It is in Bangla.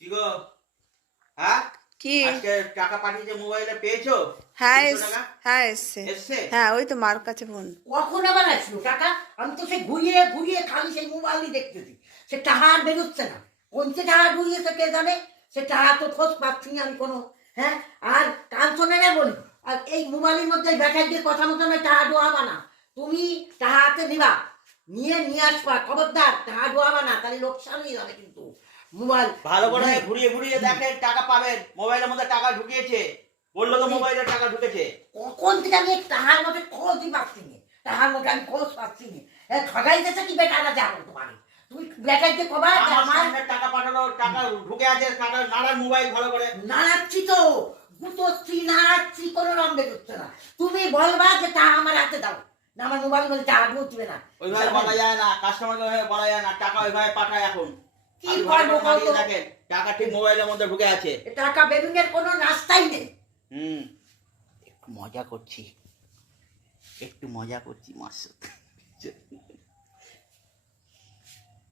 কি গো? হ্যাঁ, কি? আজকে টাকা পাঠিয়েছে মোবাইলে, পেয়েছো? হ্যাঁ 300 টাকা হ্যাঁ এসছে। এসছে? হ্যাঁ ওই তো মার কাছে ফোন। কখন আবার আসলো টাকা? আমি তো সে ঘুরিয়ে ঘুরিয়ে খালি সেই মোবাইলই দেখতেছি, সে টাকা আর বেরোচ্ছে না। কোনছে টাকা ঘুরিয়েছে কে জানে, সে টাকা তো খোঁজ পাচ্ছি না আমি কোনো। হ্যাঁ, আর কান শোনে না বলি, আর এই মোবাইলের মধ্যে ব্যাটার দিয়ে কথা মতো না টাকা ডোয়াবা না। তুমি টাকা হাতে নিবা, নিয়ে আসবা, খবরদার টাকা ডোয়াবা না, তাহলে লোকসান হয়ে যাবে কিন্তু। মোবাইল ভালো করে ঘুরিয়ে ঘুরিয়ে দেখেন, টাকা পাবেন। মোবাইলের মধ্যে টাকা ঢুকিয়েছে, বললো তো মোবাইলে টাকা ঢুকেছে। কখন থেকে আমি টাকার মধ্যে খোঁজই পাচ্ছি না, টাকার মধ্যে আমি খোঁজ পাচ্ছি না। ঠগাই দিয়েছে কি বেটারা যাবো তোমার? তুমি বেটারকে কবা যে আমার আমার সামনে টাকা পাঠালো, টাকা ঢুকে আছে, টাকা নাড়ার মোবাইল ভালো করে। নাড়াচ্ছি তো, গুটোচ্ছি নাড়াচ্ছি, কোনো রং বেরোচ্ছে না। তুমি বলবা যে তা আমার হাতে দাও, না আমার মোবাইল মধ্যে টাকা ঢুকবে না। ওইভাবে বলা যায় না, কাস্টমারকে ওইভাবে বলা যায় না, টাকা ওইভাবে পাঠায় এখন। কি আপনি ভালো করবো করে মারিয়ে বলতো? দেখেন, টাকা ঠিক মোবাইলের মধ্যে ঢুকে আছে। টাকা বেরুনের কোনো রাস্তাই নেই। একটু মজা করছি, একটু মজা করছি মার সাথে।